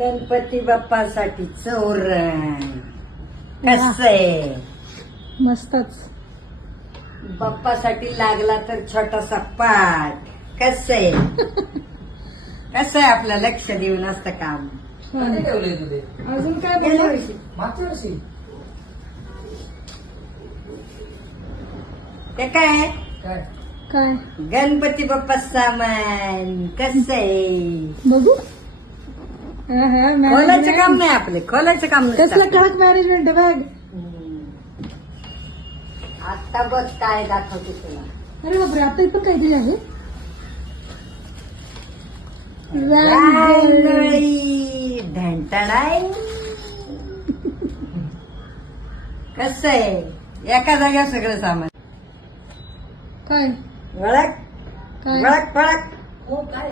गणपती बाप्पासाठी चोरण कसं आहे? मस्तच. बाप्पासाठी लागला तर छोटासा पाठ. कसं आहे? कसं आहे? आपलं लक्ष देऊन असतं काम. कधी ठेवलंय तू ते? अजून काय गेल्या बोलू? वर्षी मागच्या वर्षी ते काय काय काय गणपती बाप्पा सामान कसं आहे? बघू. खोलायचं काम नाही आपले, खोलायचं काम कसलं नसतं. कडक मॅनेजमेंट आहे बघ. आता बघ काय दाखवते तुला. अरे बापरे, आता इथं काहीतरी आहे. रांगोळी. रांगोळी ढंटणाई. कसं आहे? एका जाग्यावर सगळं सामान. काय वळक काय वळक पळक. हो काय